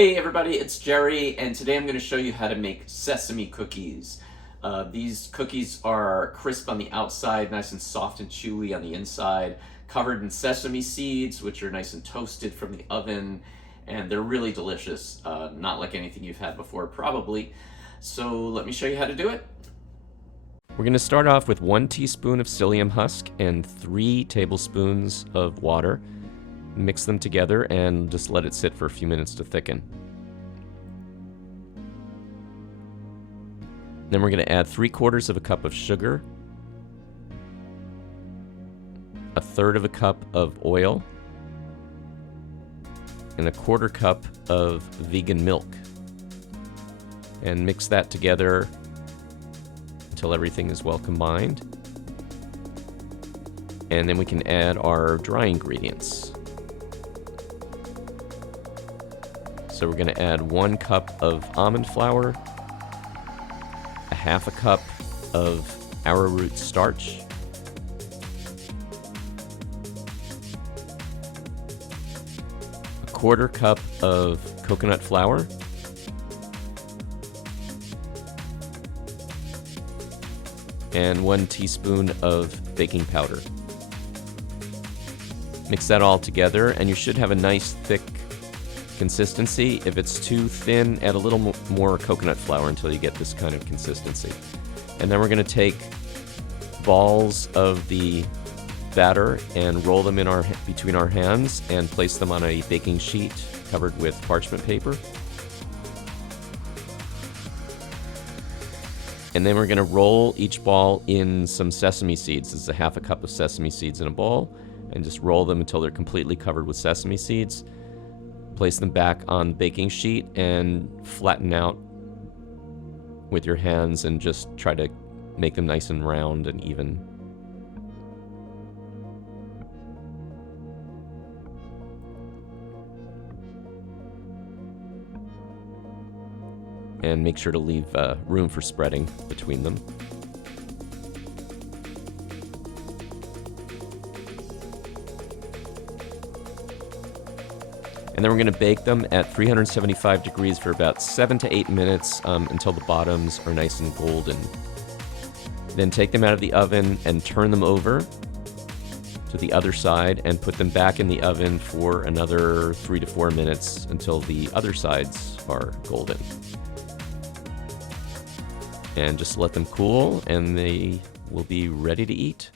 Hey everybody, it's Jerry, and today I'm going to show you how to make sesame cookies. These cookies are crisp on the outside, nice and soft and chewy on the inside, covered in sesame seeds, which are nice and toasted from the oven, and they're really delicious, not like anything you've had before probably. So let me show you how to do it. We're going to start off with 1 teaspoon of psyllium husk and 3 tablespoons of water. Mix them together and just let it sit for a few minutes to thicken. Then we're going to add 3/4 of a cup of sugar, 1/3 of a cup of oil, and 1/4 cup of vegan milk. And mix that together until everything is well combined. And then we can add our dry ingredients. So we're going to add 1 cup of almond flour, 1/2 cup of arrowroot starch, 1/4 cup of coconut flour, and 1 teaspoon of baking powder. Mix that all together and you should have a nice thick consistency. If it's too thin, add a little more coconut flour until you get this kind of consistency. And then we're going to take balls of the batter and roll them in between our hands and place them on a baking sheet covered with parchment paper. And then we're going to roll each ball in some sesame seeds. This is 1/2 cup of sesame seeds in a bowl, and just roll them until they're completely covered with sesame seeds. Place them back on the baking sheet and flatten out with your hands and just try to make them nice and round and even. And make sure to leave room for spreading between them. And then we're going to bake them at 375 degrees for about 7 to 8 minutes until the bottoms are nice and golden. Then take them out of the oven and turn them over to the other side and put them back in the oven for another 3 to 4 minutes until the other sides are golden. And just let them cool and they will be ready to eat.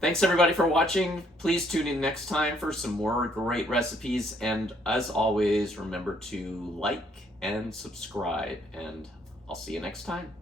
Thanks everybody for watching. Please tune in next time for some more great recipes, and as always, remember to like and subscribe, and I'll see you next time.